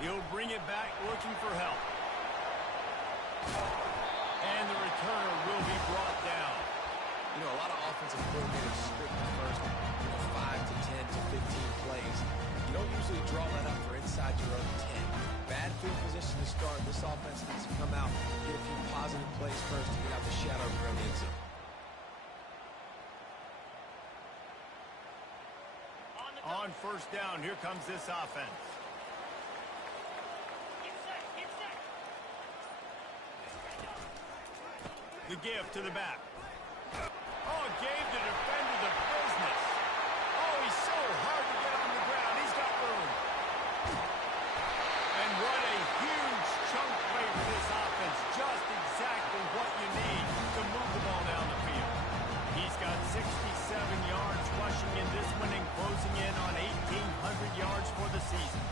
He'll bring it back looking for help. And the returner will be brought down. You know, a lot of offensive coordinators script the first 5 to 10 to 15 plays. You don't usually draw that up for inside your own 10. Bad field position to start. This offense needs to come out, get a few positive plays first to get out the shadow of your own end zone. On first down, here comes this offense. The give to the back. Oh, gave the defender the business. Oh, he's so hard to get on the ground. He's got room. And what a huge chunk play for this offense. Just exactly what you need to move the ball down the field. He's got 67 yards rushing in this one and closing in on 1,800 yards for the season.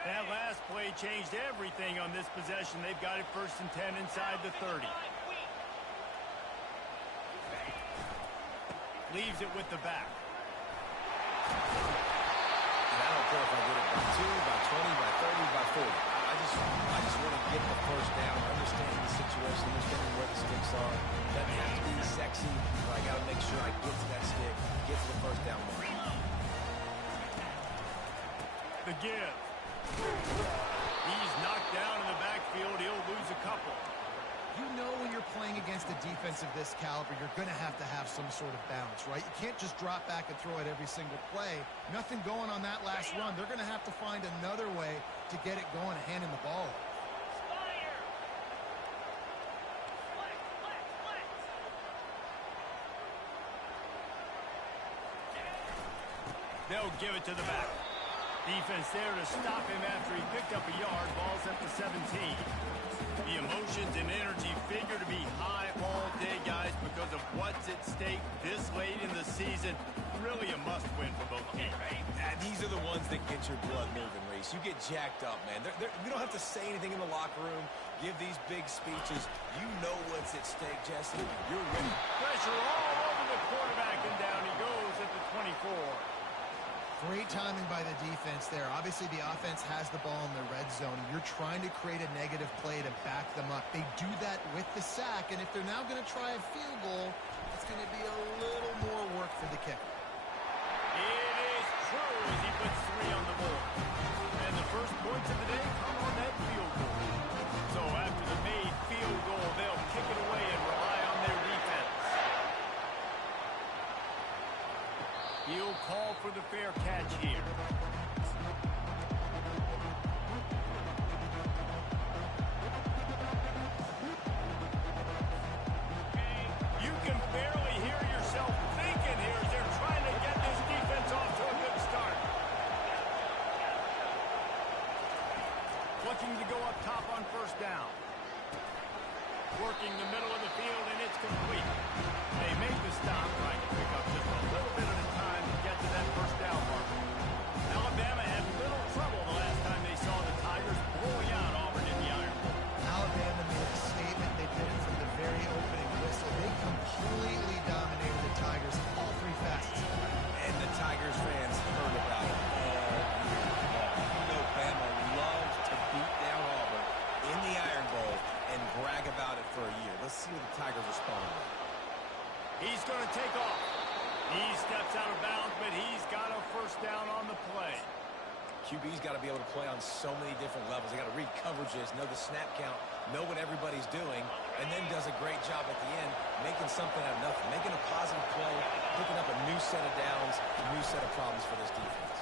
That last play changed everything on this possession. They've got it 1st and 10 inside the 30. Leaves it with the back. And I don't care if I get it by 2, by 20, by 30, by 40. I just want to get the first down, understand the situation, understanding where the sticks are. Doesn't have to be sexy, but I got to make sure I get to that stick, get to the first down mark. The give. He's knocked down in the backfield. He'll lose a couple. You know when you're playing against a defense of this caliber, you're going to have some sort of balance, right? You can't just drop back and throw it every single play. Nothing going on that last run. They're going to have to find another way to get it going and handing the ball. They'll give it to the back. Defense there to stop him after he picked up a yard. Ball's up to 17. The emotions and energy figure to be high all day, guys, because of what's at stake this late in the season. Really a must-win for both teams. These are the ones that get your blood moving, Reese. You get jacked up, man. You don't have to say anything in the locker room, give these big speeches. You know what's at stake, Jesse. You're ready. Pressure all over the quarterback, and down he goes at the 24. Great timing by the defense there. Obviously, the offense has the ball in the red zone, and you're trying to create a negative play to back them up. They do that with the sack, and if they're now going to try a field goal, it's going to be a little more work for the kicker. It is true as he puts 3 on the board. And the first points of the day come on that field goal. So after the made field goal, they'll kick it away and rely on their defense. He'll call for the fair catch here. You can barely hear yourself thinking here as they're trying to get this defense off to a good start. Looking to go up top on first down. Working the middle of the field, and it's complete. They make the stop, trying to pick up just a little bit at a time to get to that first down mark. Alabama had little trouble the last time they saw the Tigers blowing out Auburn in the Iron Bowl. Alabama made a statement. They did it from the very opening whistle. They completely dominated the Tigers in all 3 facets. And the Tigers fans heard about it all year long. You know Bama loves to beat down Auburn in the Iron Bowl and brag about it for a year. Let's see what the Tigers respond to. He's going to take off. He steps out of bounds, but he's got a first down on the play. QB's got to be able to play on so many different levels. They got to read coverages, know the snap count, know what everybody's doing, and then does a great job at the end making something out of nothing, making a positive play, picking up a new set of downs, a new set of problems for this defense.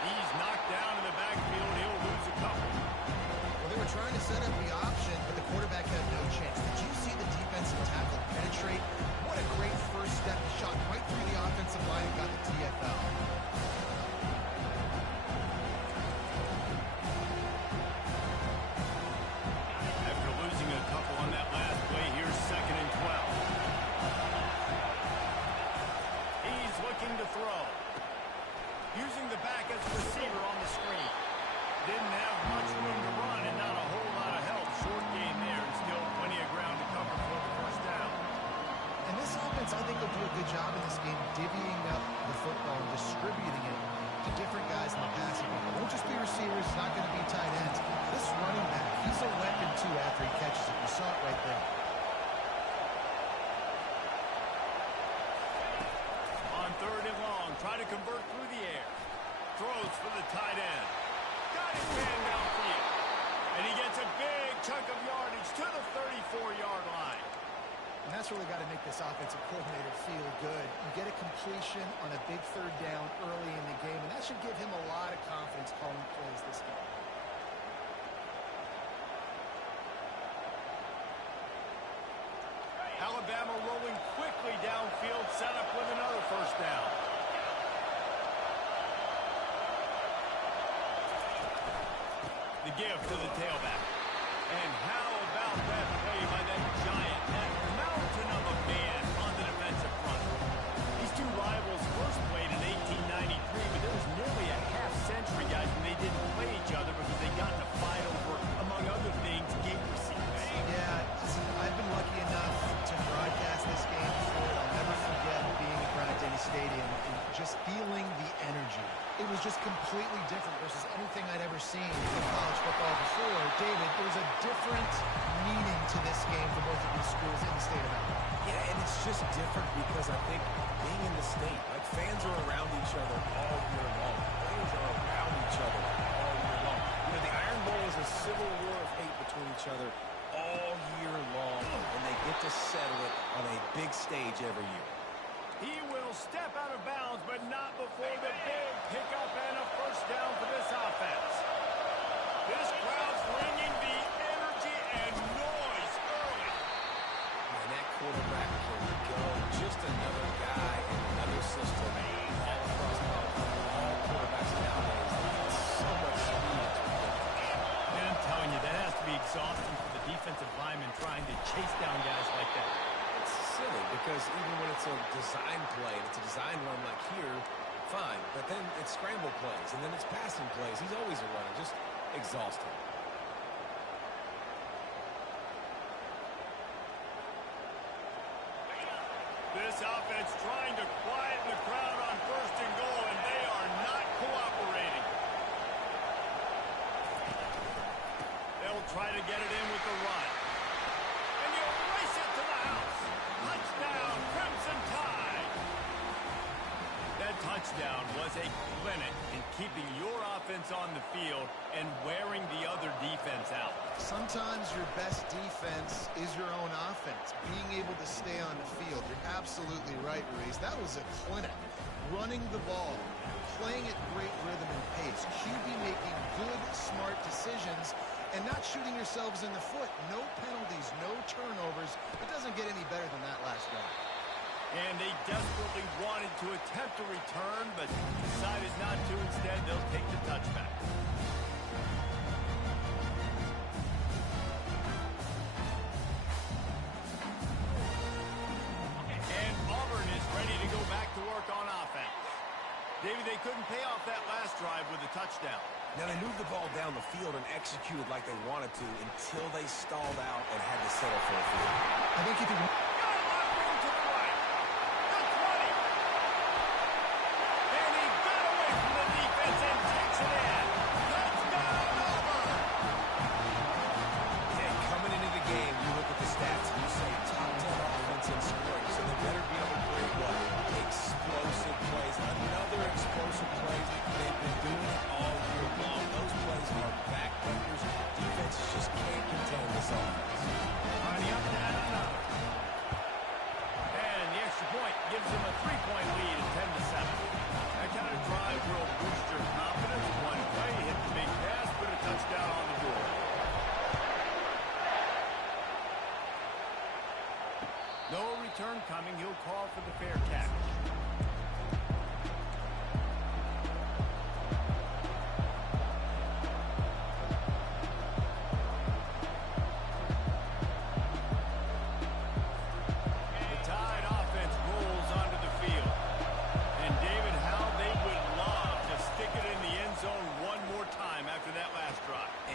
He's knocked down in the backfield. He'll lose a couple. Well, they were trying to set up the option, but the quarterback had no chance. Did you see the defensive tackle penetrate? What a great first step. He shot right through the offensive line and got the TFL. After losing a couple on that last play, here's 2nd and 12. He's looking to throw. Using the back as a receiver on the screen. Didn't do a good job in this game divvying up the football and distributing it to different guys in the passing game. It won't just be receivers. It's not going to be tight ends. This running back, he's a weapon, too, after he catches it. You saw it right there. On 3rd and long, trying to convert through the air. Throws for the tight end. Got his man downfield. And he gets a big chunk of yardage to the 34-yard line. And that's really got to make this offensive coordinator feel good. You get a completion on a big 3rd down early in the game, and that should give him a lot of confidence calling plays this game. Alabama rolling quickly downfield, set up with another 1st down. The give to the tailback. And how about that play by that giant, that mountain of a man on the defensive front? These two rivals first played in 1893, but there was nearly a half-century, guys, when they didn't play each other because they got in a fight over, among other things, gate receivers. Yeah, listen, I've been lucky enough to broadcast this game before. I'll never forget being at Bryant-Denny Stadium and just feeling the energy. It was just completely different versus anything I'd ever seen in college football before. David, there was a different meaning to this game for both of these schools in the state of Alabama. Yeah, and it's just different because I think being in the state, like fans are around each other all year long. Players are around each other all year long. You know, the Iron Bowl is a civil war of hate between each other all year long, and they get to settle it on a big stage every year. He will step out of bounds, but not before the big pickup and a 1st down for this offense. This crowd's bringing the energy and noise early. And that quarterback can go. Just another guy in another system all across college. All quarterbacks nowadays have so much speed. And I'm telling you, that has to be exhausting for the defensive lineman trying to chase down guys like that. It's silly because even when it's a design play, it's a design run like here, fine. But then it's scramble plays, and then it's passing plays. He's always a runner, just exhausting. This offense trying to quieten the crowd on 1st and goal, and they are not cooperating. They'll try to get it in with the run. And you race it to the house. Touchdown, Crimson Tide. That touchdown was a clinic in keeping your offense on the field and wearing the other defense out. Sometimes your best defense is your own offense, being able to stay on the field. You're absolutely right, Ruiz. That was a clinic. Running the ball, playing at great rhythm and pace. QB making good, smart decisions and not shooting yourselves in the foot. No penalties, no turnovers. It doesn't get any better than that last drive. And they desperately wanted to attempt a return, but decided not to. Instead, they'll take the touchback. And Auburn is ready to go back to work on offense. David, they couldn't pay off that last drive with a touchdown. Now, they moved the ball down the field and executed like they wanted to until they stalled out and had to settle for a field. I think if you... Gives him a 3-point lead at 10-7. That kind of drive will boost your confidence. One play, hit the big pass, put a touchdown on the board. No return coming. He'll call for the fair catch.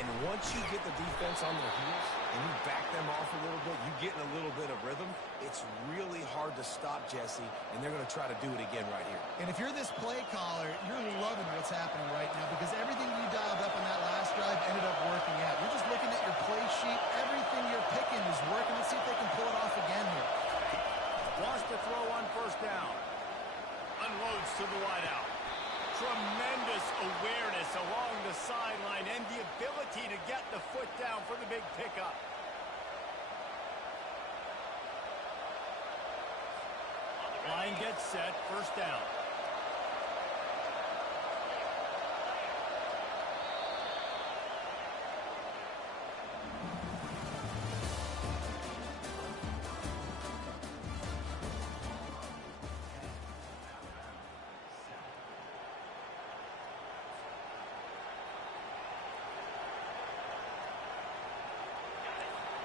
And once you get the defense on their heels and you back them off a little bit, you get in a little bit of rhythm, it's really hard to stop, Jesse, and they're going to try to do it again right here. And if you're this play caller, you're loving what's happening right now because everything you dialed up on that last drive ended up working out. You're just looking at your play sheet. Everything you're picking is working. Let's see if they can pull it off again here. Wants to throw on first down. Unloads to the wideout. Tremendous awareness along the sideline and the ability to get the foot down for the big pickup. Line gets set, first down.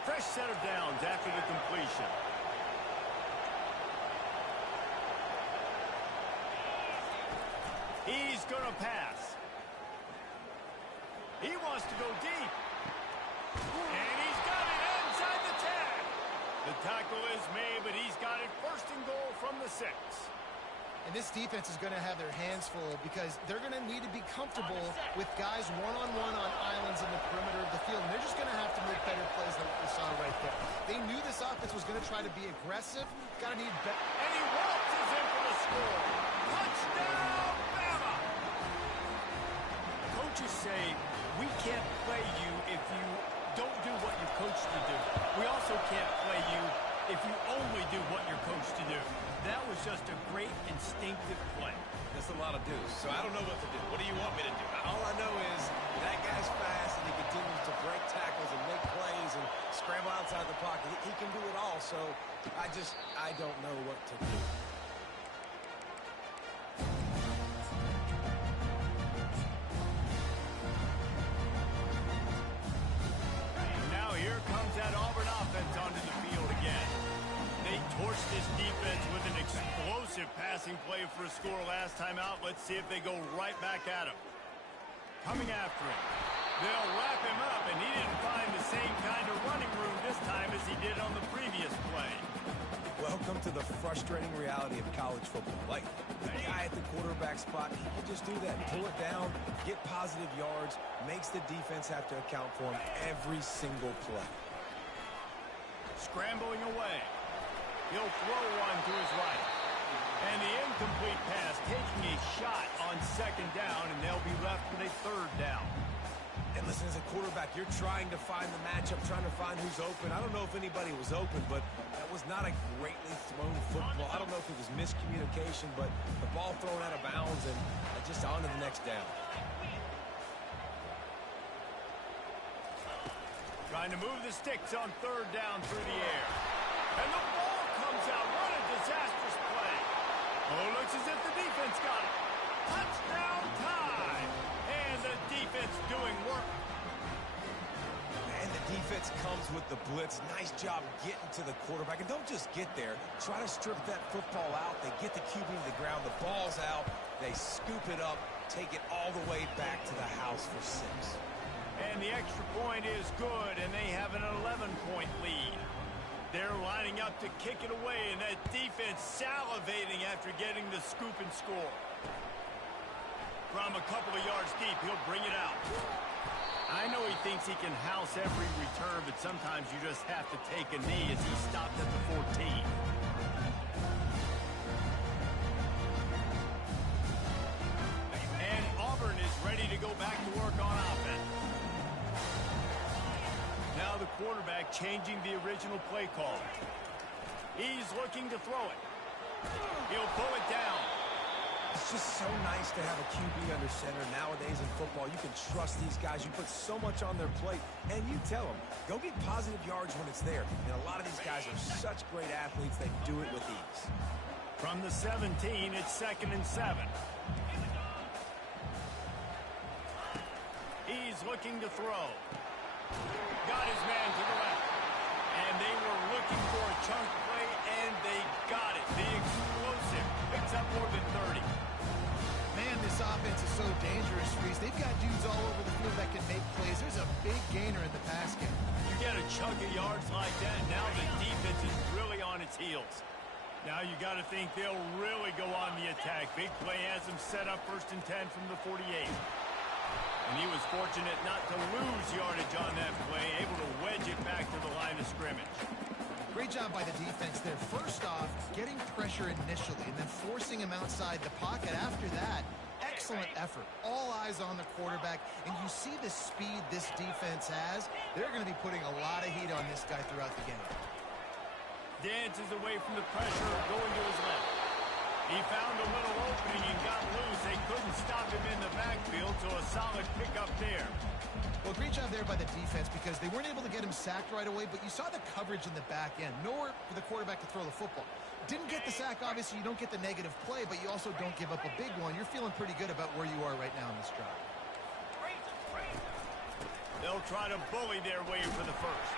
Fresh set of downs after the completion. He's going to pass. He wants to go deep. And he's got it inside the 10. The tackle is made, but he's got it first and goal from the 6. And this defense is going to have their hands full because they're going to need to be comfortable with guys one-on-one on islands in the perimeter of the field. And they're just going to have to make better plays than what we saw right there. They knew this offense was going to try to be aggressive. Got to need better. And he waltzes in for the score. Touchdown, Bama! Coaches say, we can't play you if you don't do what you're coached to do. We also can't play you if you only do what you're coached to do. That was just a great instinctive play. That's a lot of do's, so I don't know what to do. What do you want me to do? All I know is that guy's fast and he continues to break tackles and make plays and scramble outside the pocket. He can do it all, so I don't know what to do. Now here comes that Auburn offense onto the field again. They torched this defense with an explosive passing play for a score last time out. Let's see if they go right back at him. Coming after him. They'll wrap him up, and he didn't find the same kind of running room this time as he did on the previous play. Welcome to the frustrating reality of college football. Like, the guy at the quarterback spot, he can just do that. Pull it down, get positive yards, makes the defense have to account for him every single play. Scrambling away. He'll throw one to his right. And the incomplete pass taking a shot on second down, and they'll be left with a third down. And listen, as a quarterback, you're trying to find the matchup, trying to find who's open. I don't know if anybody was open, but that was not a greatly thrown football. I don't know if it was miscommunication, but the ball thrown out of bounds and just on to the next down. Trying to move the sticks on third down through the air. And the ball comes out. What a disastrous play. Oh, looks as if the defense got it. Touchdown time. And the defense doing work. And the defense comes with the blitz. Nice job getting to the quarterback. And don't just get there. Try to strip that football out. They get the QB to the ground. The ball's out. They scoop it up, take it all the way back to the house for 6. And the extra point is good, and they have an 11-point lead. They're lining up to kick it away, and that defense salivating after getting the scoop and score. From a couple of yards deep, he'll bring it out. I know he thinks he can house every return, but sometimes you just have to take a knee as he stopped at the 14. And Auburn is ready to go back to work on offense. Now the quarterback changing the original play call. He's looking to throw it. He'll pull it down. It's just so nice to have a QB under center nowadays in football. You can trust these guys. You put so much on their plate, and you tell them, go get positive yards when it's there. And a lot of these guys are such great athletes, they do it with ease. From the 17, it's 2nd and 7. He's looking to throw. Got his man to the left. And they were looking for a chunk play, and they got it. The explosive picks up more than 30. Man, this offense is so dangerous, Reese. They've got dudes all over the field that can make plays. There's a big chunk of yards like that, now the defense is really on its heels. Now you got to think they'll really go on the attack. Big play has them set up 1st and 10 from the 48. And he was fortunate not to lose yardage on that play, able to wedge it back to the line of scrimmage. Great job by the defense there. First off, getting pressure initially and then forcing him outside the pocket after that. Excellent effort. All eyes on the quarterback. And you see the speed this defense has. They're going to be putting a lot of heat on this guy throughout the game. Dances away from the pressure, going to his left. He found a little opening and got loose. They couldn't stop him in the backfield, so a solid pickup there. Well, great job there by the defense because they weren't able to get him sacked right away, but you saw the coverage in the back end. Nowhere for the quarterback to throw the football. Didn't get the sack, obviously. You don't get the negative play, but you also don't give up a big one. You're feeling pretty good about where you are right now in this drive. They'll try to bully their way for the first.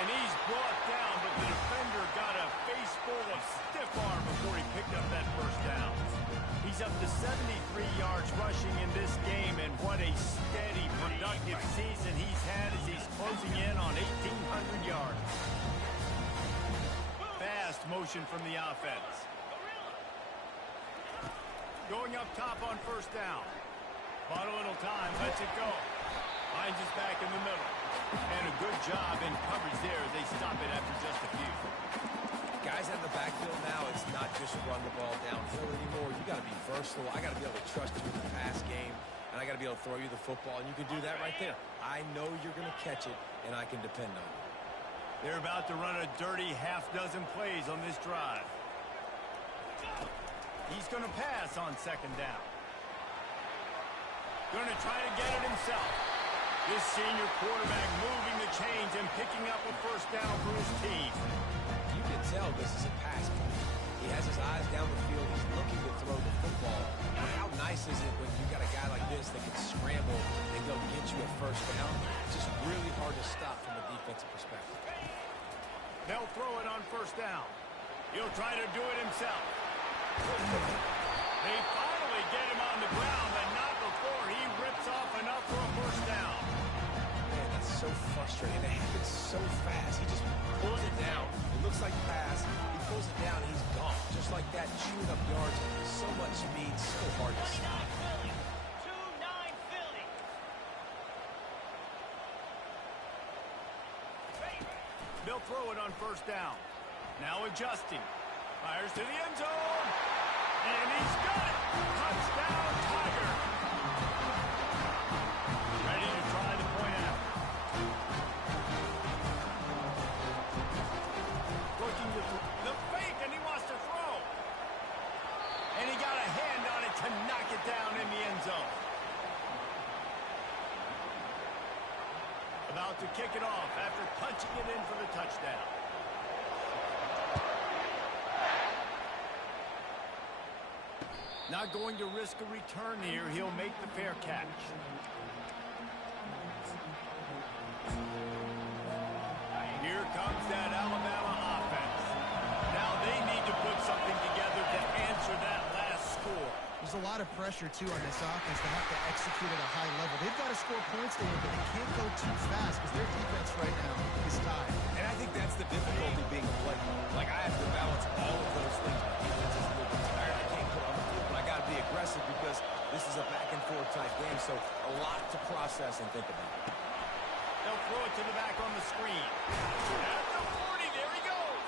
And he's brought down, but the defender got a face full of stiff arm before he picked up that first down. He's up to 73 yards rushing in this game, and what a steady, productive season he's had as he's closing in on 1,800 yards. Fast motion from the offense. Going up top on 1st down. Bought a little time, lets it go. Finds his back in the middle. And a good job in coverage there as they stop it after just a few. Guys in the backfield now, it's not just run the ball downhill anymore. You got to be versatile. I got to be able to trust you in the pass game, and I got to be able to throw you the football, and you can do that right there. I know you're going to catch it, and I can depend on you. They're about to run a dirty half-dozen plays on this drive. He's going to pass on 2nd down. Going to try to get it himself. This senior quarterback moving the chains and picking up a 1st down for his team. You can tell this is a pass play. He has his eyes down the field. He's looking to throw the football. But how nice is it when you got a guy like this that can scramble and go get you a 1st down? It's just really hard to stop from a defensive perspective. They'll throw it on 1st down. He'll try to do it himself. They finally get him on the ground, but not before he rips off enough for a 1st down. Man, that's so frustrating. It happens so fast. He just pulls it down. It looks like pass. He pulls it down, and he's gone. Just like that, chewing up yards. So much speed, so hard to stop. They'll throw it on 1st down. Now adjusting. Fires to the end zone. And he's got it. Touchdown, Tiger. Ready to try the point after. Looking with the fake, and he wants to throw. And he got a hand on it to knock it down in the end zone. About to kick it off after punching it in for the touchdown. Not going to risk a return here. He'll make the fair catch. Here comes that Alabama offense. Now they need to put something together to answer that last score. There's a lot of pressure, too, on this offense to have to execute at a high level. They've got to score points there, but they can't go too fast because their defense right now is tied. And I think that's the difficulty being a play. Like, I have to balance all of those things. My defense is a little bit tired. I can't put on the field, but I got to be aggressive because this is a back-and-forth type game, so a lot to process and think about. They'll throw it to the back on the screen. At the 40, there he goes.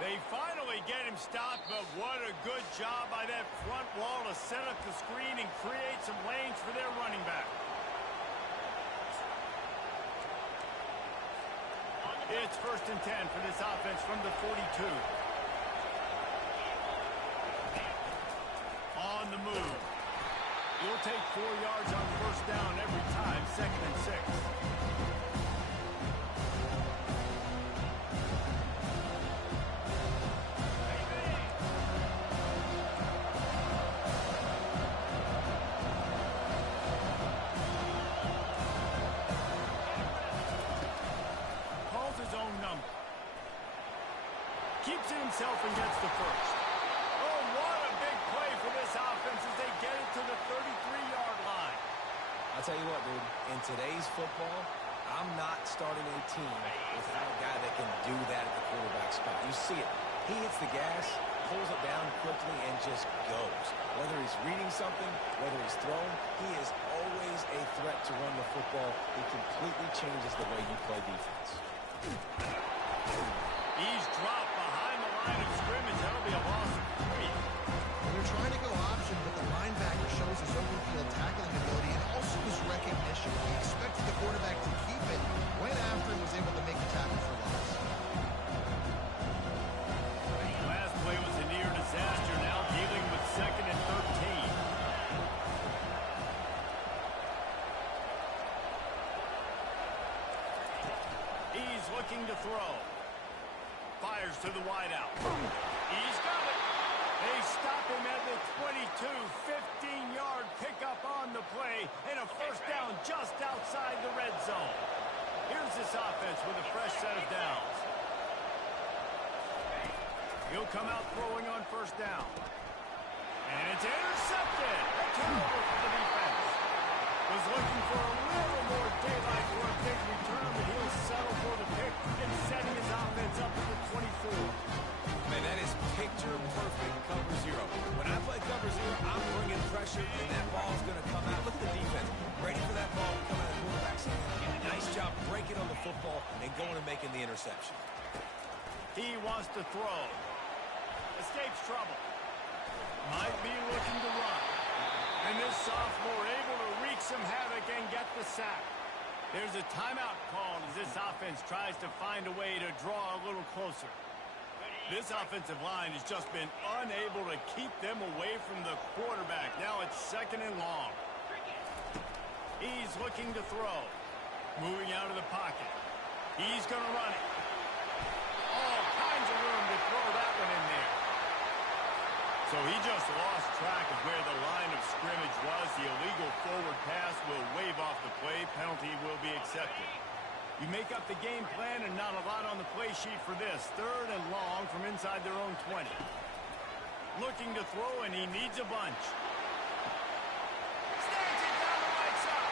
They finally get him stopped, but what a good job by that front wall to set up the screen and create some lanes for their running back. It's 1st and 10 for this offense from the 42. On the move. You'll take 4 yards on 1st down every time, 2nd and 6. Calls his own number. Keeps it himself and gets the first. Oh, what a big play for this offense as they get it to the 33-yard line. I'll tell you what, dude, in today's football, I'm not starting a team without a guy that can do that at the quarterback spot. You see it. He hits the gas, pulls it down quickly, and just goes. Whether he's reading something, whether he's throwing, he is always a threat to run the football. He completely changes the way you play defense. He's dropped behind the line of scrimmage. That'll be a loss of 3. Well, they're trying to go option, but the linebacker shows his open field tackling ability and also his recognition. He expected the quarterback to keep it, went after and was able to make the tackle for loss. Last play was a near disaster. Now dealing with 2nd and 13. He's looking to throw. Fires to the wideout. He's got it. They stop him at the 22. 15-yard pickup on the play and a first down just outside the red zone. Here's this offense with a fresh set of downs. He'll come out throwing on first down. And it's intercepted. A turnover for the defense. Was looking for a little more daylight for a big return, but he'll settle for the pick and setting his offense up at the 24. Man, that is picture-perfect cover zero. When I play cover zero, I'm bringing pressure, and that ball's going to come out. Look at the defense. Ready for that ball to come out of the quarterback's hand. Nice job breaking on the football and going and making the interception. He wants to throw. Escapes trouble. Might be looking to run. And this sophomore able to wreak some havoc and get the sack. There's a timeout called as this offense tries to find a way to draw a little closer. This offensive line has just been unable to keep them away from the quarterback. Now it's 2nd and long. He's looking to throw. Moving out of the pocket. He's going to run it. All kinds of room to throw that one in there. So he just lost track of where the line of scrimmage was. The illegal forward pass will wave off the play. Penalty will be accepted. You make up the game plan and not a lot on the play sheet for this. 3rd and long from inside their own 20. Looking to throw, and he needs a bunch. Snags it down the right side.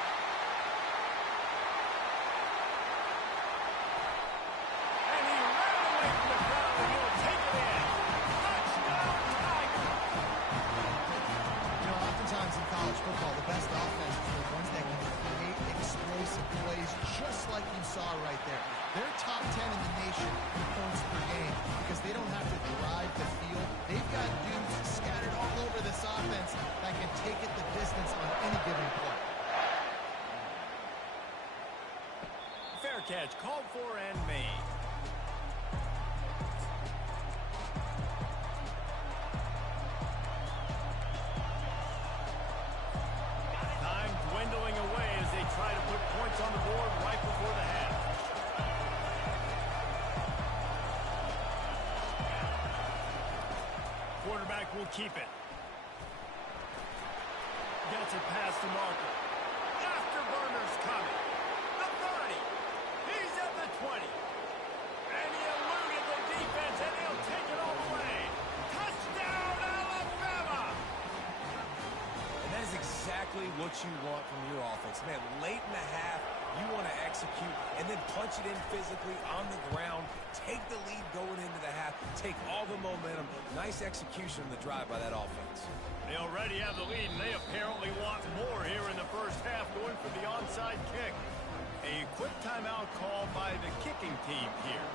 And he ran away from the crowd, and he'll take it in. Touchdown, Tiger! You know, oftentimes in college football, the best offenses are the ones that can create explosive plays just like you saw right there. They're top 10 in the nation in points per game because they don't have to drive the field. They've got dudes scattered all over this offense that can take it the distance on any given play. Fair catch, called for and made. Time dwindling away as they try to put points on the board right before the half. Quarterback will keep it. Gets it past the marker. Afterburner's coming. The 30. He's at the 20. And he eluded the defense, and he'll take it all the way. Touchdown, Alabama! And that is exactly what you want from your offense. Man, late in the half, you want to execute and then punch it in physically on the ground, take the lead going into the half, take all the momentum. Nice execution in the drive by that offense. They already have the lead, and they apparently want more here in the first half, going for the onside kick. A quick timeout called by the kicking team here.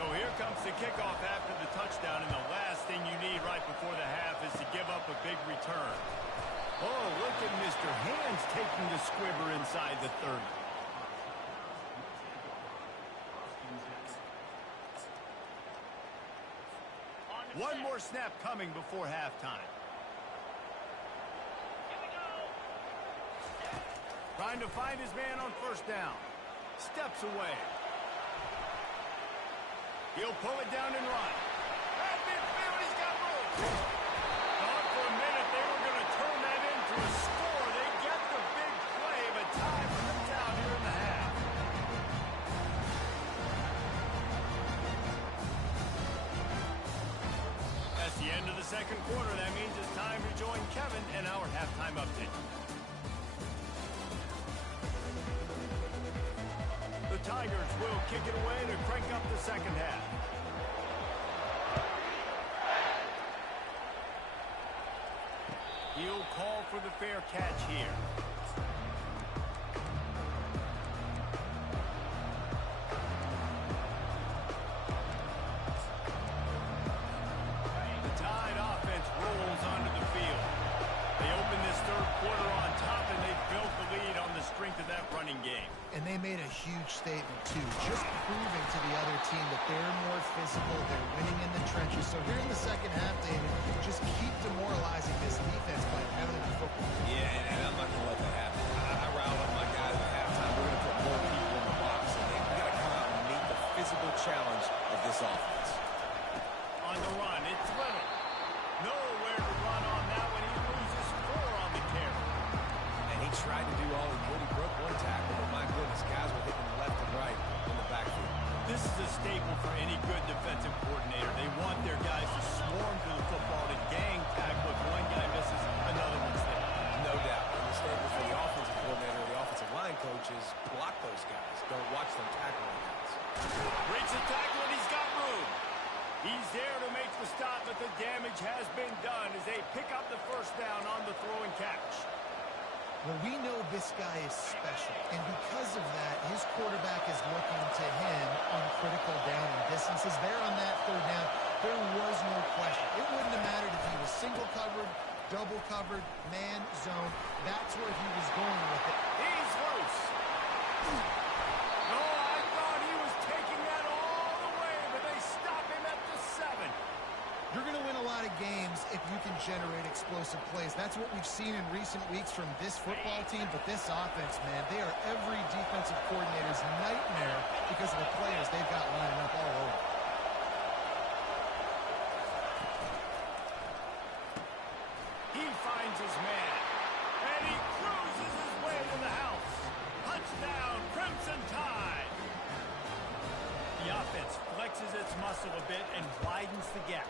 So here comes the kickoff after the touchdown, and the last thing you need right before the half is to give up a big return. Oh, look at Mr. Hands taking the squibber inside the 30. One more snap coming before halftime. Trying to find his man on first down. Steps away. He'll pull it down and run. At midfield, he's got room. Thought for a minute they were going to turn that into a score. They get the big play, but time runs out here in the half. That's the end of the second quarter. That means it's time to join Kevin in our halftime update. Tigers will kick it away to crank up the second half. He'll call for the fair catch here. The Tide offense rolls onto the field. They open this third quarter on top, and they've built the lead on the strength of that running game. And they made a huge statement, too, just proving to the other team that they're more physical, they're winning in the trenches. So here in the second half, David, just keep demoralizing this defense by pounding the football. Yeah, and I'm not going to let that happen. I riled up my guys at halftime. We're going to put more people in the box, and we got to come out and meet the physical challenge of this offense. On the run, it's Little. Nowhere to run on that one. He loses 4 on the carry. And he tried to do all he could. He broke one tackle, but my goodness, guys were hitting left and right in the backfield. This is a staple for any good defensive coordinator. They want their guys to swarm to the football, to gang tackle. If one guy misses, another one's there. No doubt. And the staple for the offensive coordinator, the offensive line coach is block those guys. Don't watch them tackle the guys. Breaks the tackle, and he's got room. He's there to make the stop, but the damage has been done as they pick up the first down on the throw and catch. Well, we know this guy is special, and because of that, his quarterback is looking to him on critical down and distances. There on that third down, there was no question. It wouldn't have mattered if he was single covered, double covered, man, zone. That's where he was going with it. He's loose. No, I thought he was taking that all the way, but they stop him at the 7. You're going to win a lot of games if you can generate explosive plays. That's what we've seen in recent weeks from this football team, but this offense, man, they are every defensive coordinator's nightmare because of the players they've got lining up all over. He finds his man, and he cruises his way to the house. Touchdown, Crimson Tide. The offense flexes its muscle a bit and widens the gap.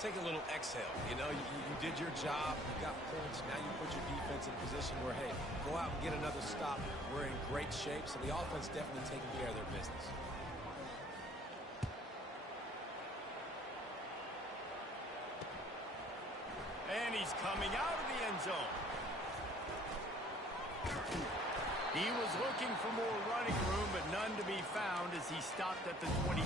Take a little exhale. You know, you did your job. You got points. Now you put your defense in a position where, hey, go out and get another stop. We're in great shape, so the offense definitely taking care of their business. And he's coming out of the end zone. He was looking for more running room, but none to be found as he stopped at the 23.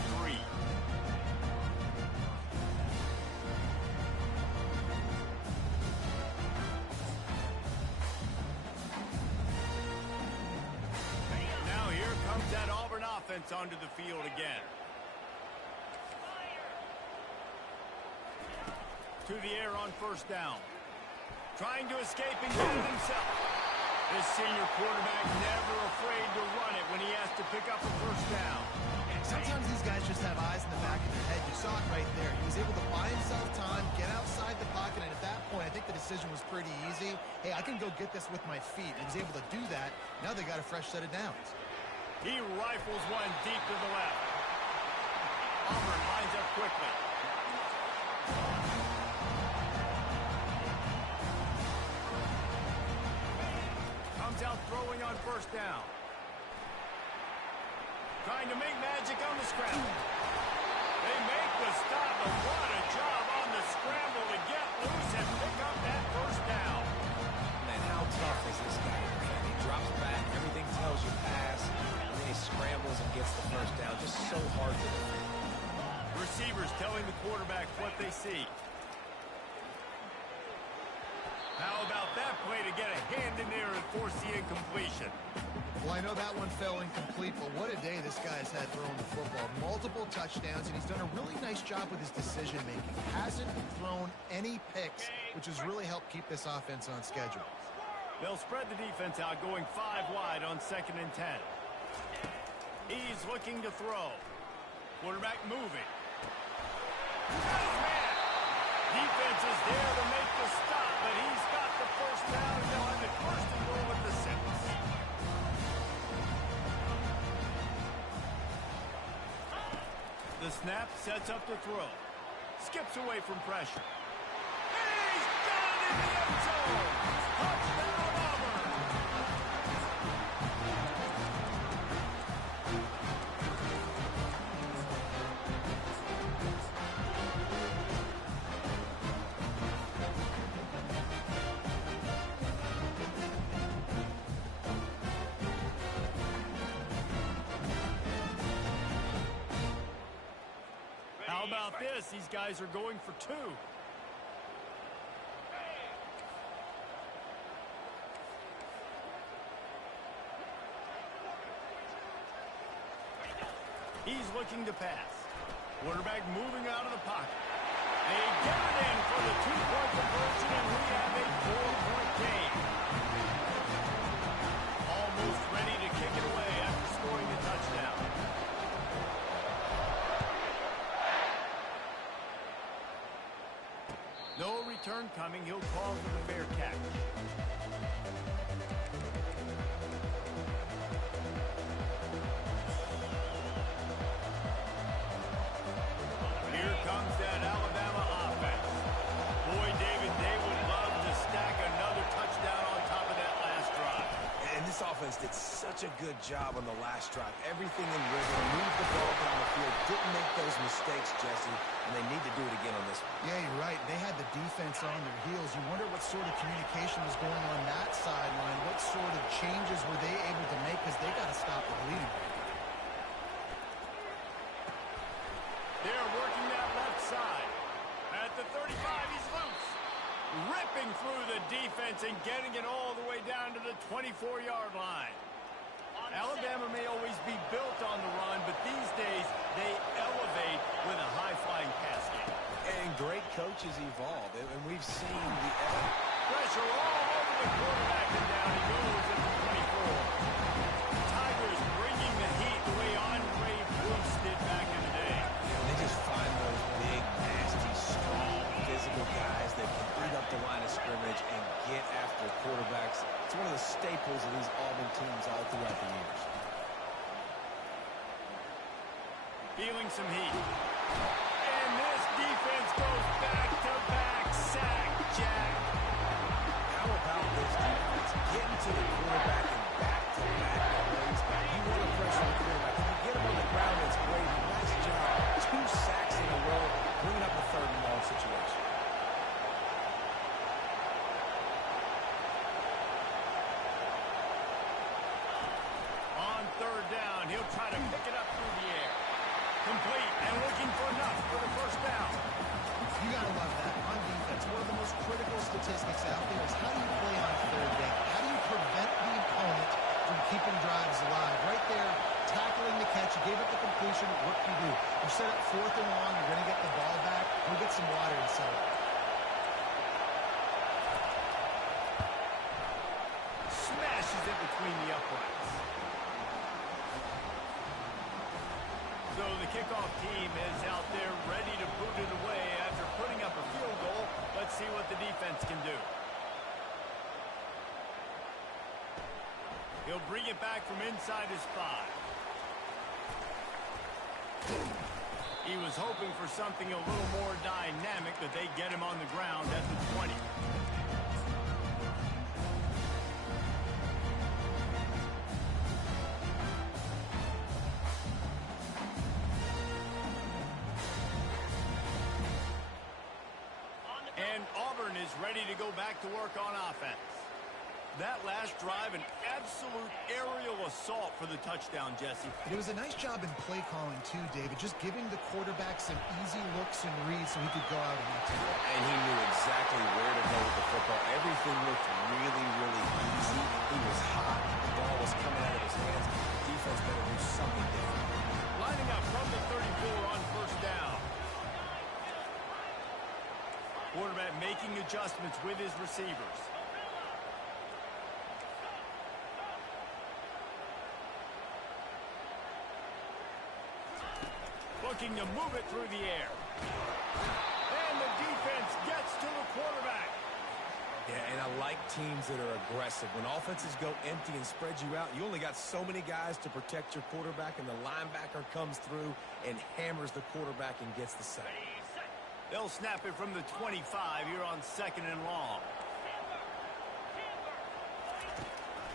Now here comes that Auburn offense onto the field again. To the air on first down. Trying to escape and get it himself. This senior quarterback never afraid to run it when he has to pick up a first down. Sometimes these guys just have eyes in the back of their head. You saw it right there. He was able to buy himself time, get outside the pocket, and at that point, I think the decision was pretty easy. Hey, I can go get this with my feet. He was able to do that. Now they got a fresh set of downs. He rifles one deep to the left. Auburn lines up quickly. Comes out throwing on first down. Trying to make magic on the scramble. They make the stop, but what a job on the scramble to get loose and pick up that first down. Man, how tough is this guy? He drops back, everything tells you pass, and then he scrambles and gets the first down. Just so hard to defend. Receivers telling the quarterback what they see. How about that play to get a hand in there and force the incompletion? Well, I know that one fell incomplete, but what a day this guy's had throwing the football. Multiple touchdowns, and he's done a really nice job with his decision-making. Hasn't thrown any picks, which has really helped keep this offense on schedule. They'll spread the defense out, going 5 wide on 2nd and 10. He's looking to throw. Quarterback moving. Got his man. Defense is there to make the stop, but he's got the first down, and they'll have it first and goal at the 6. The snap sets up the throw. Skips away from pressure. He's got it in the end zone. Touchdown, Auburn. about this? These guys are going for two. He's looking to pass. Quarterback moving out of the pocket. They get it in for the two-point conversion, and we have a 4-point game. Almost ready to kick it away after scoring a touchdown. No return coming. He'll call for the fair catch. Here comes that Alabama offense. Boy, David, they would love to stack another touchdown on top of that last drive. And this offense did such a good job on the last drive. Everything in rhythm, moved the ball down the field, didn't make those mistakes, Jesse, and they need to do it again on this one. Yeah, you're right. They had the defense on their heels. You wonder what sort of communication was going on that sideline. What sort of changes were they able to make, because they got to stop the bleeding. They're working that left side. At the 35, he's loose. Ripping through the defense and getting it all the way down to the 24-yard line. Alabama may always be built on the run, but these days they elevate with a high-flying pass game. And great coaches evolve, and we've seen the Pressure all over the quarterback, and down he goes at the 24. Tigers bringing the heat the way Andre Bruce did back in the day. They just find those big, nasty, strong, physical guys that can beat up the line of scrimmage and get after quarterbacks. It's one of the staples of these Auburn teams all throughout the years. Feeling some heat. And this defense goes back-to-back sack, Jack. How about this defense getting to the quarterback in back-to-back plays? You want to pressure the quarterback. If you get him on the ground, it's great. Nice job. 2 sacks in a row, bringing up a 3rd and long situation. On 3rd down, he'll try to pick it up through the air. Complete and looking for enough for the 1st down. You got to love that on defense. One of the most critical statistics out there is how do you play on 3rd down? How do you prevent the opponent from keeping drives alive? Right there, tackling the catch. You gave up the completion. What do? You set up 4th and long. You're going to get the ball back. We'll get some water inside. Smashes it between the uprights. So the kickoff team is out there ready to boot it away after putting up a field goal. Let's see what the defense can do. He'll bring it back from inside his 5. He was hoping for something a little more dynamic, but they get him on the ground at the 20. And Auburn is ready to go back to work on offense. That last drive, an absolute aerial assault for the touchdown, Jesse. It was a nice job in play calling, too, David. Just giving the quarterback some easy looks and reads so he could go out and attack. And he knew exactly where to go with the football. Everything looked really, really easy. He was hot. The ball was coming out of his hands. The defense better do something different. Lining up from the 34 on 1st down. Quarterback making adjustments with his receivers. Looking to move it through the air. And the defense gets to the quarterback. Yeah, and I like teams that are aggressive. When offenses go empty and spread you out, you only got so many guys to protect your quarterback, and the linebacker comes through and hammers the quarterback and gets the sack. They'll snap it from the 25 here on 2nd and long.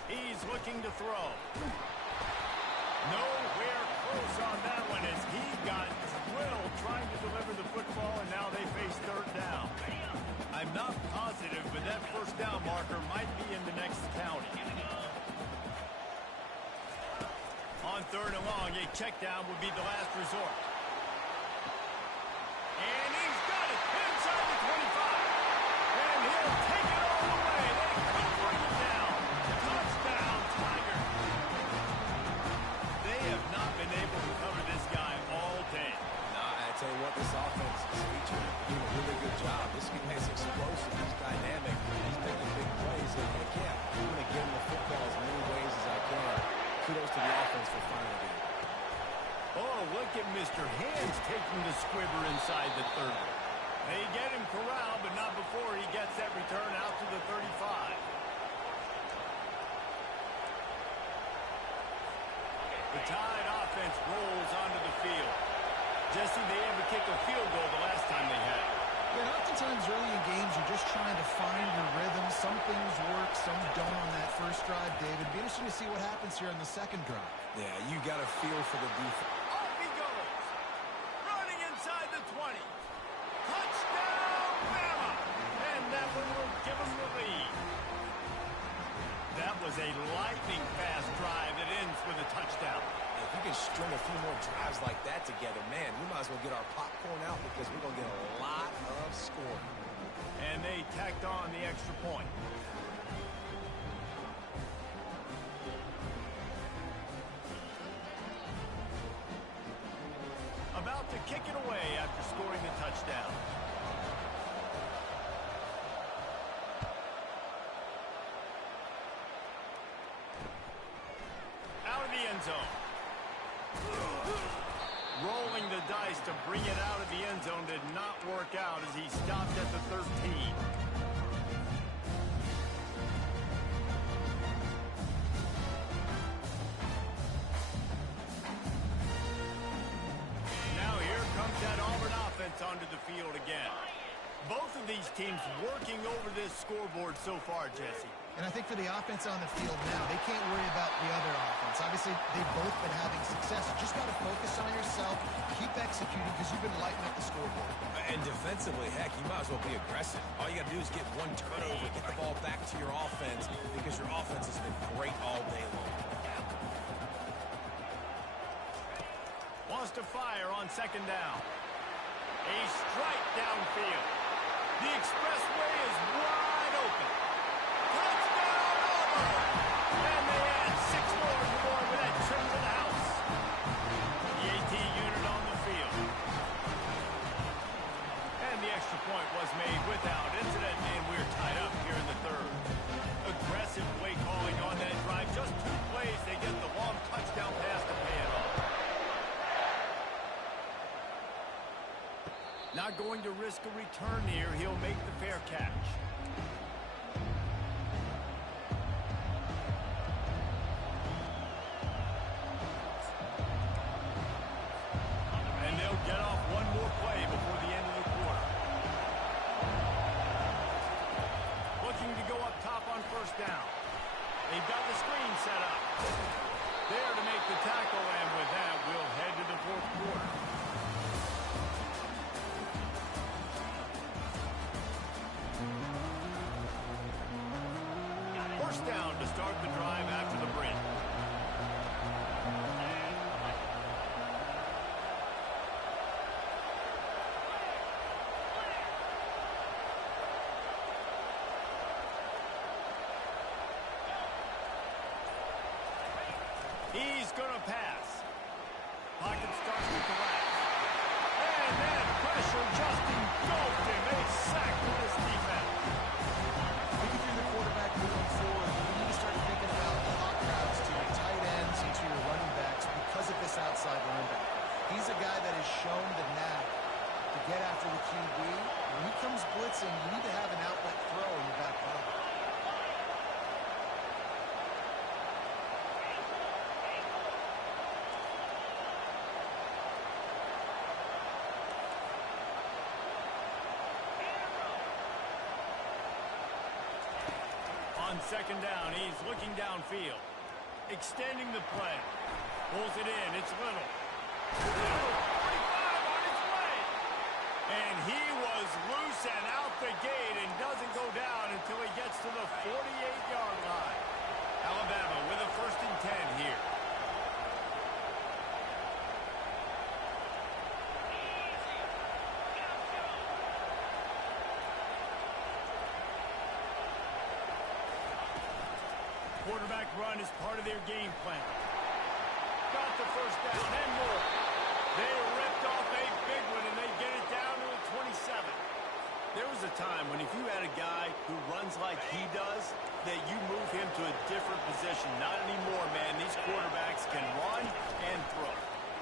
He's looking to throw. Nowhere close on that one as he got drilled trying to deliver the football, and now they face 3rd down. I'm not positive, but that 1st down marker might be in the next county. On 3rd and long, a check down would be the last resort. offense for finding it. Oh, look at Mr. Hands taking the squibber inside the 30. They get him corralled, but not before he gets that return out to the 35. The Tide offense rolls onto the field. Jesse, they had to kick a field goal the last time they had. Yeah, oftentimes early in games, you're just trying to find your rhythm. Some things work, some don't on that first drive, David. It'd be interesting to see what happens here on the second drive. Yeah, you got to feel for the defense. Off he goes. Running inside the 20. Touchdown, Bama! And that one will give them the lead. That was a lightning-fast drive that ends with a touchdown. If we can string a few more drives like that together, man, we might as well get our popcorn out because we're going to get a lot of scoring. And they tacked on the extra point. About to kick it away after scoring the touchdown. Out of the end zone. Rolling the dice to bring it out of the end zone did not work out as he stopped at the 13. Now here comes that Auburn offense onto the field again. Both of these teams working over this scoreboard so far, Jesse. And I think for the offense on the field now, they can't worry about the other offense. Obviously, they've both been having success. You just got to focus on yourself, keep executing, because you've been lighting up the scoreboard. And defensively, heck, you might as well be aggressive. All you got to do is get one turnover, get the ball back to your offense, because your offense has been great all day long. Wants to fire on second down. A strike downfield. The expressway is wide open. Touchdown, Auburn! And they add 6 more to the board with that trip to the house. The AT unit on the field. And the extra point was made without incident, and we're tied up here in the third. Aggressive play calling on that drive. Just 2 plays, they get the long touchdown pass to pay it off. Not going to risk a return here. He'll make the fair catch. And they'll get off one more play before the end of the quarter. Looking to go up top on first down. They've got the screen set up. There to make the tackle, and with that, we'll head to the fourth quarter. First down to start the drive after the break. He's going to pass. Pocket starts to collapse. And then pressure just engulfed him. A sack for this defense. If you're the quarterback moving forward, you need to start thinking about the hot routes to your tight ends and to your running backs because of this outside linebacker. He's a guy that has shown the knack to get after the QB. When he comes blitzing, you need to have an outlet throw in your back pocket. On second down, he's looking downfield. Extending the play. Pulls it in. It's Little. Little, 45 on his way. And he was loose and out the gate and doesn't go down until he gets to the 48-yard line. Alabama with a 1st and 10 here. Quarterback run is part of their game plan. Got the first down and more. They ripped off a big one, and they get it down to the 27. There was a time when if you had a guy who runs like he does, that you move him to a different position. Not anymore, man. These quarterbacks can run and throw.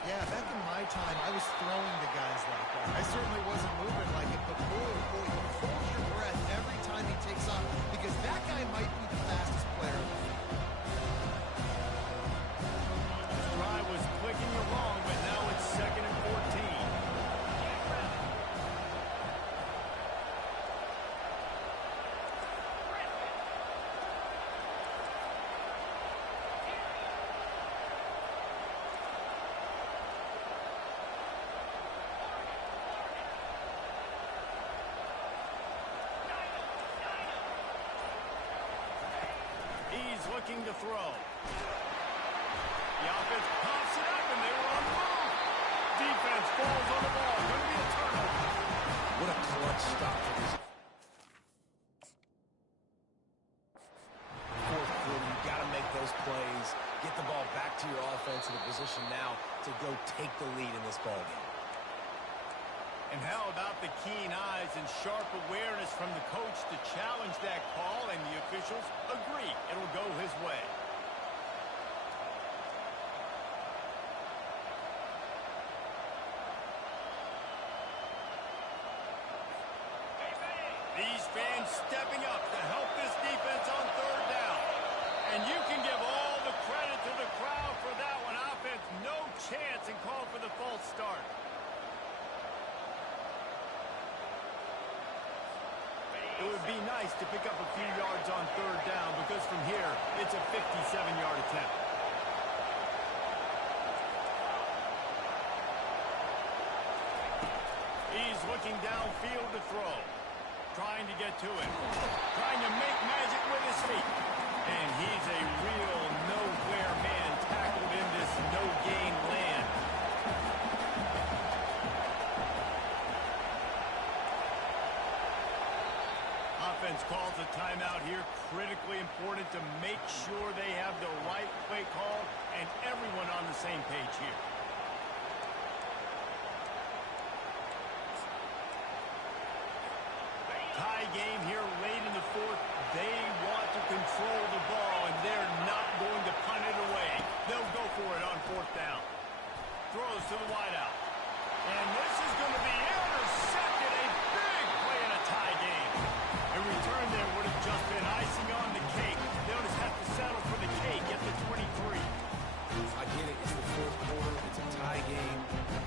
Yeah, back in my time, I was throwing the guys like that. I certainly wasn't moving like it, but boy, oh boy, you hold your breath every time he takes off because that guy might be the fastest player in the field. This drive was clicking along, but now it's 2nd and 14. He's looking to throw. The offense pops it up, and they were on the move. Defense falls on the ball. Going to be a turnover. What a clutch stop for this. Fourth quarter, you got to make those plays. Get the ball back to your offense in a position now to go take the lead in this ball game. And how about the keen eyes and sharp awareness from the coach to challenge that call, and the officials agree it'll go his way. These fans stepping up to help this defense on 3rd down. And you can give all the credit to the crowd for that one. Offense, no chance, and call for the false start. It would be nice to pick up a few yards on 3rd down because from here, it's a 57-yard attempt. He's looking downfield to throw. Trying to get to it. Trying to make magic with his feet. And he's a real nowhere man tackled in this no-gain land. Offense calls a timeout here. Critically important to make sure they have the right play call and everyone on the same page here. Tie game here late in the 4th. They want to control the ball, and they're not going to punt it away. They'll go for it on 4th down. Throws to the wideout. And this is going to be intercepted. A big play in a tie game. A return there would have just been icing on the cake. They'll just have to settle for the cake at the 23. I get it. It's the 4th quarter. It's a tie game.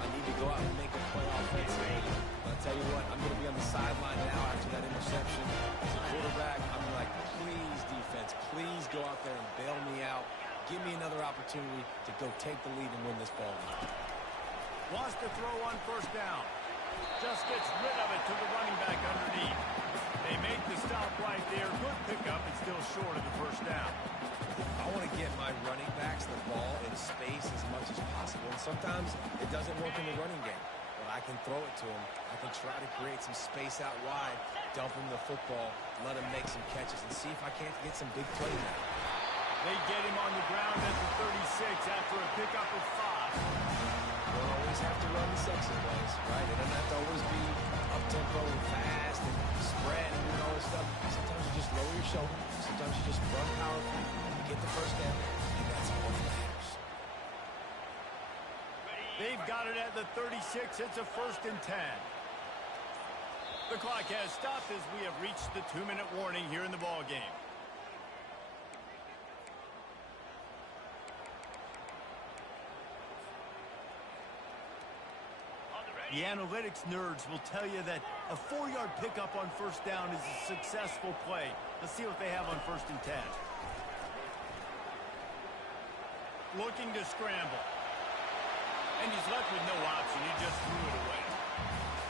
I need to go out and make a play offensively. But I'll tell you what, I'm going to be on the sideline now after that interception. As a quarterback, I'm like, please, defense, please go out there and bail me out. Give me another opportunity to go take the lead and win this ball game. Wants to throw on 1st down. Just gets rid of it to the running back underneath. They make the stop right there. Good pickup. It's still short of the 1st down. I want to get my running backs the ball in space as much as possible. And sometimes it doesn't work in the running game. But I can throw it to him. I can try to create some space out wide, dump him the football, let him make some catches, and see if I can't get some big plays out. They get him on the ground at the 36 after a pickup of 5. Don't always have to run the sexy plays, right? It doesn't have to always be up-tempo and fast and spread and doing all this stuff. Sometimes you just lower your shoulder. Sometimes you just run powerfully, you get the 1st down, and that's all that matters. They've got it at the 36. It's a 1st and 10. The clock has stopped as we have reached the 2-minute warning here in the ball game. The analytics nerds will tell you that a 4-yard pickup on 1st down is a successful play. Let's see what they have on 1st and 10. Looking to scramble. And he's left with no option. He just threw it away.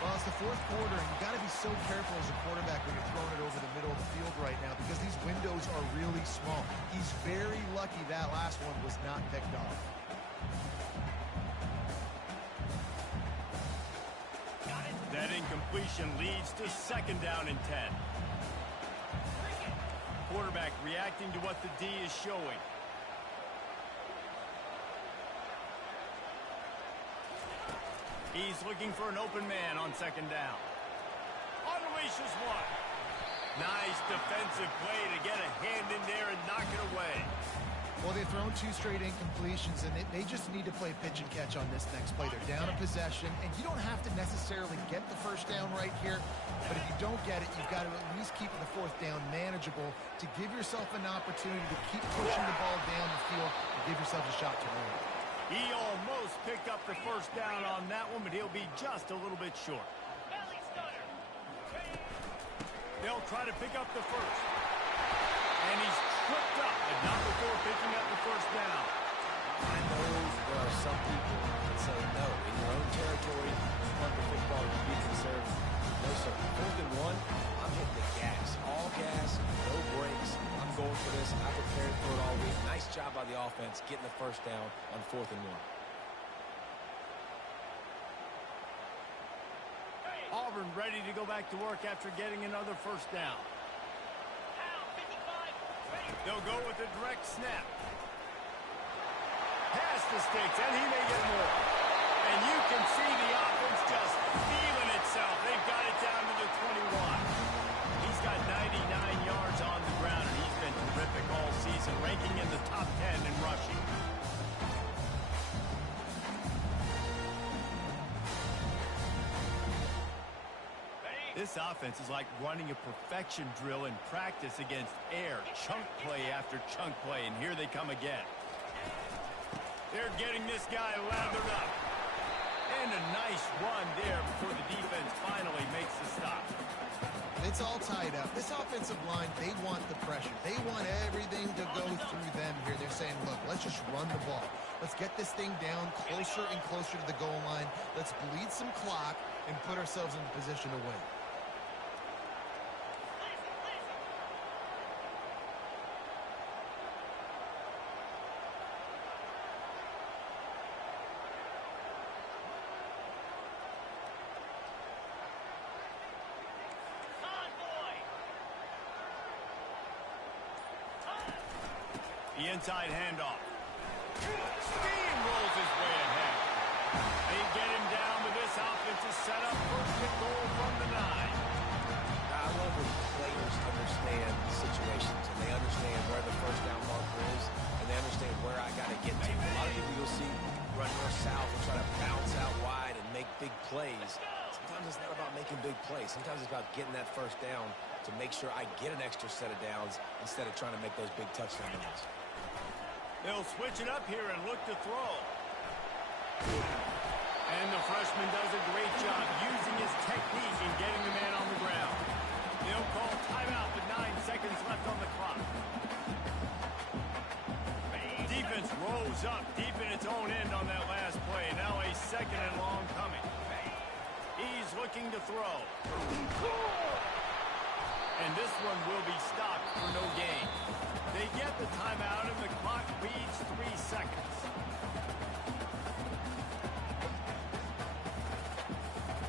Well, it's the 4th quarter, and you've got to be so careful as a quarterback when you're throwing it over the middle of the field right now because these windows are really small. He's very lucky that last one was not picked off. That incompletion leads to 2nd down and 10. Quarterback reacting to what the D is showing. He's looking for an open man on 2nd down. On the unleashes one. Nice defensive play to get a hand in there and knock it away. Well, they've thrown 2 straight incompletions, and they just need to play pitch and catch on this next play. They're down a possession, and you don't have to necessarily get the first down right here, but if you don't get it, you've got to at least keep the 4th down manageable to give yourself an opportunity to keep pushing the ball down the field and give yourself a shot to win. He almost picked up the first down on that one, but he'll be just a little bit short. They'll try to pick up the first. And he's tripped up, but not before picking up the first down. I know there are some people that say, no, in your own territory, you want the football to be conservative. No, sir. 4th and 1, I'm hitting the gas. All gas, no brakes. I'm going for this. I prepared for it all week. Nice job by the offense getting the first down on 4th and 1. Auburn ready to go back to work after getting another first down. They'll go with a direct snap. Pass the sticks, and he may get more. And you can see the offense just feeling itself. They've got it down to the 21. He's got 99 yards on the ground, and he's been terrific all season, ranking in the top 10 in rushing. This offense is like running a perfection drill in practice against air. Chunk play after chunk play, and here they come again. They're getting this guy lathered up. And a nice run there before the defense finally makes the stop. It's all tied up. This offensive line, they want the pressure. They want everything to go through them here. They're saying, look, let's just run the ball. Let's get this thing down closer and closer to the goal line. Let's bleed some clock and put ourselves in position to win. The inside handoff. Steamrolls his way ahead. They get him down to this offensive setup. First and goal from the 9. I love when players understand situations and they understand where the first down marker is and they understand where I got to get to. A lot of people you'll see run north-south and try to bounce out wide and make big plays. Sometimes it's not about making big plays. Sometimes it's about getting that first down to make sure I get an extra set of downs instead of trying to make those big touchdown runs. They'll switch it up here and look to throw. And the freshman does a great job using his technique and getting the man on the ground. They'll call timeout with 9 seconds left on the clock. Defense rose up deep in its own end on that last play. Now a 2nd and long coming. He's looking to throw. And this one will be stopped for no gain. They get the timeout, and the clock reads 3 seconds.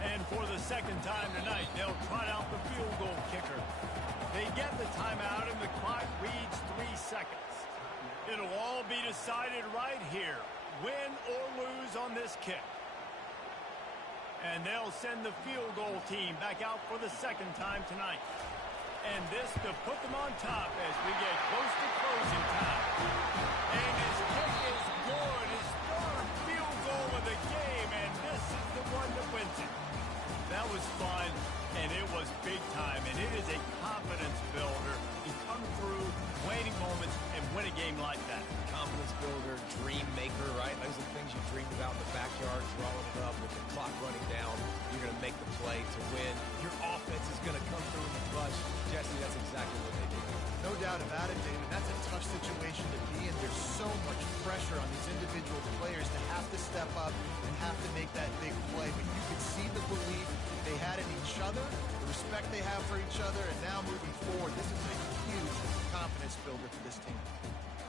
And for the second time tonight, they'll trot out the field goal kicker. They get the timeout, and the clock reads 3 seconds. It'll all be decided right here, win or lose on this kick. And they'll send the field goal team back out for the second time tonight. And this to put them on top as we get close to closing time. And his kick is good. His 3rd field goal of the game, and this is the one that wins it. That was fun, and it was big time, and it is a confidence builder to come through waiting moments and win a game like that. Confidence builder, dream maker, right? Those are the things you dream about in the backyard, drawing it up with the clock running down. You're going to make the play to win. Your offense is going to come through in the clutch. Jesse, that's exactly what they did. No doubt about it, David. That's a tough situation to be in. There's so much pressure on these individual players to have to step up and have to make that big play. But you could see the belief they had in each other, the respect they have for each other, and now moving forward, this is a huge confidence builder for this team.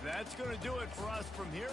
That's going to do it for us from here.